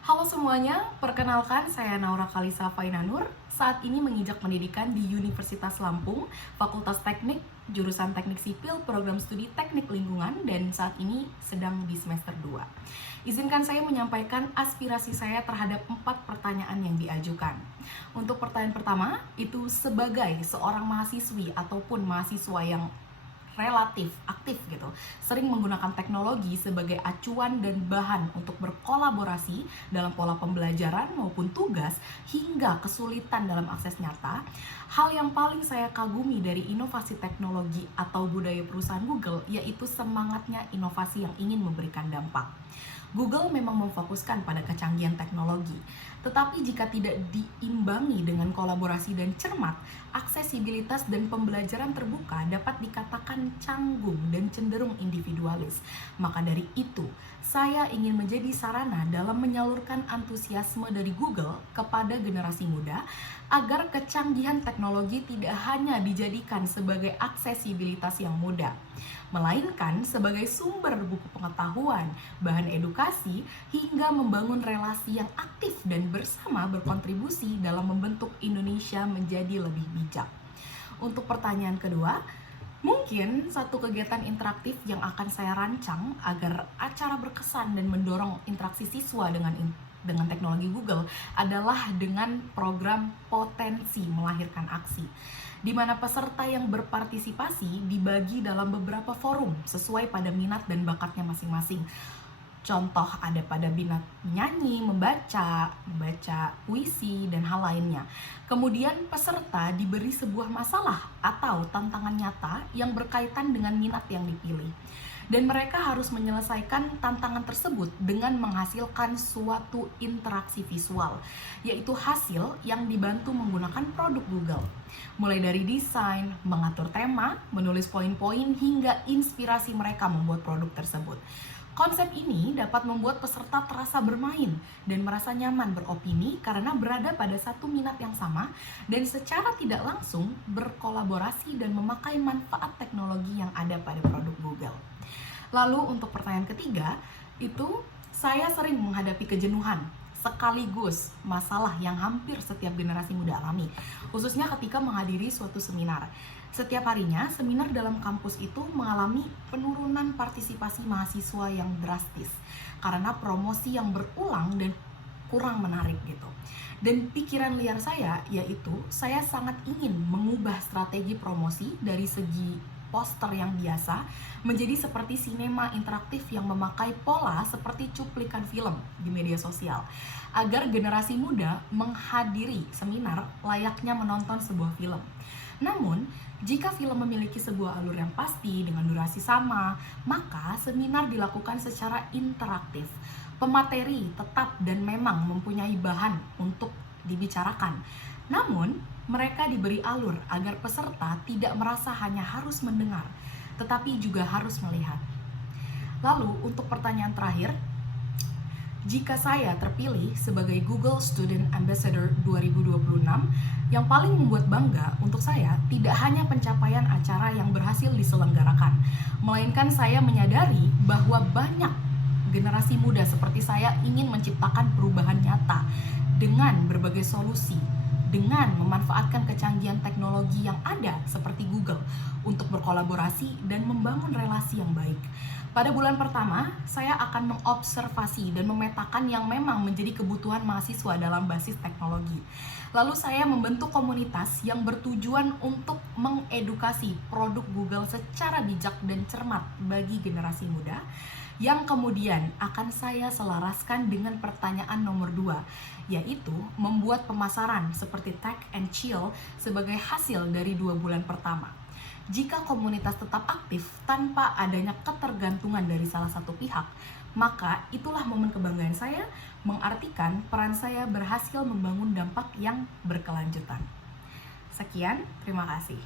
Halo semuanya, perkenalkan saya Naura Kalisa Fainanur. Saat ini menginjak pendidikan di Universitas Lampung, Fakultas Teknik, jurusan Teknik Sipil, Program Studi Teknik Lingkungan, dan saat ini sedang di semester 2. Izinkan saya menyampaikan aspirasi saya terhadap 4 pertanyaan yang diajukan. Untuk pertanyaan pertama, itu sebagai seorang mahasiswi ataupun mahasiswa yang relatif aktif gitu, sering menggunakan teknologi sebagai acuan dan bahan untuk berkolaborasi dalam pola pembelajaran maupun tugas hingga kesulitan dalam akses nyata. Hal yang paling saya kagumi dari inovasi teknologi atau budaya perusahaan Google yaitu semangatnya inovasi yang ingin memberikan dampak. Google memang memfokuskan pada kecanggihan teknologi, tetapi jika tidak diimbangi dengan kolaborasi dan cermat, aksesibilitas dan pembelajaran terbuka dapat dikatakan canggung dan cenderung individualis. Maka dari itu, saya ingin menjadi sarana dalam menyalurkan antusiasme dari Google kepada generasi muda agar kecanggihan teknologi tidak hanya dijadikan sebagai aksesibilitas yang mudah, melainkan sebagai sumber buku pengetahuan, bahan edukasi, hingga membangun relasi yang aktif dan bersama berkontribusi dalam membentuk Indonesia menjadi lebih bijak. Untuk pertanyaan kedua, mungkin satu kegiatan interaktif yang akan saya rancang agar acara berkesan dan mendorong interaksi siswa dengan teknologi Google adalah dengan program Potensi Melahirkan Aksi, di mana peserta yang berpartisipasi dibagi dalam beberapa forum sesuai pada minat dan bakatnya masing-masing. Contoh ada pada minat nyanyi, membaca puisi, dan hal lainnya. Kemudian peserta diberi sebuah masalah atau tantangan nyata yang berkaitan dengan minat yang dipilih. Dan mereka harus menyelesaikan tantangan tersebut dengan menghasilkan suatu interaksi visual, yaitu hasil yang dibantu menggunakan produk Google. Mulai dari desain, mengatur tema, menulis poin-poin, hingga inspirasi mereka membuat produk tersebut. Konsep ini dapat membuat peserta terasa bermain dan merasa nyaman beropini karena berada pada satu minat yang sama dan secara tidak langsung berkolaborasi dan memakai manfaat teknologi yang ada pada produk Google. Lalu untuk pertanyaan ketiga, itu saya sering menghadapi kejenuhan sekaligus masalah yang hampir setiap generasi muda alami, khususnya ketika menghadiri suatu seminar. Setiap harinya, seminar dalam kampus itu mengalami penurunan partisipasi mahasiswa yang drastis karena promosi yang berulang dan kurang menarik gitu. Dan pikiran liar saya yaitu saya sangat ingin mengubah strategi promosi dari segi poster yang biasa menjadi seperti sinema interaktif yang memakai pola seperti cuplikan film di media sosial, agar generasi muda menghadiri seminar layaknya menonton sebuah film. Namun, jika film memiliki sebuah alur yang pasti dengan durasi sama, maka seminar dilakukan secara interaktif. Pemateri tetap dan memang mempunyai bahan untuk dibicarakan. Namun, mereka diberi alur agar peserta tidak merasa hanya harus mendengar, tetapi juga harus melihat. Lalu, untuk pertanyaan terakhir, jika saya terpilih sebagai Google Student Ambassador 2026, yang paling membuat bangga untuk saya tidak hanya pencapaian acara yang berhasil diselenggarakan, melainkan saya menyadari bahwa banyak generasi muda seperti saya ingin menciptakan perubahan nyata dengan berbagai solusi, dengan memanfaatkan kecanggihan teknologi yang ada seperti Google untuk berkolaborasi dan membangun relasi yang baik. Pada bulan pertama, saya akan mengobservasi dan memetakan yang memang menjadi kebutuhan mahasiswa dalam basis teknologi. Lalu saya membentuk komunitas yang bertujuan untuk mengedukasi produk Google secara bijak dan cermat bagi generasi muda, yang kemudian akan saya selaraskan dengan pertanyaan nomor 2, yaitu membuat pemasaran seperti Tech and Chill sebagai hasil dari 2 bulan pertama. Jika komunitas tetap aktif tanpa adanya ketergantungan dari salah satu pihak, maka itulah momen kebanggaan saya, mengartikan peran saya berhasil membangun dampak yang berkelanjutan. Sekian, terima kasih.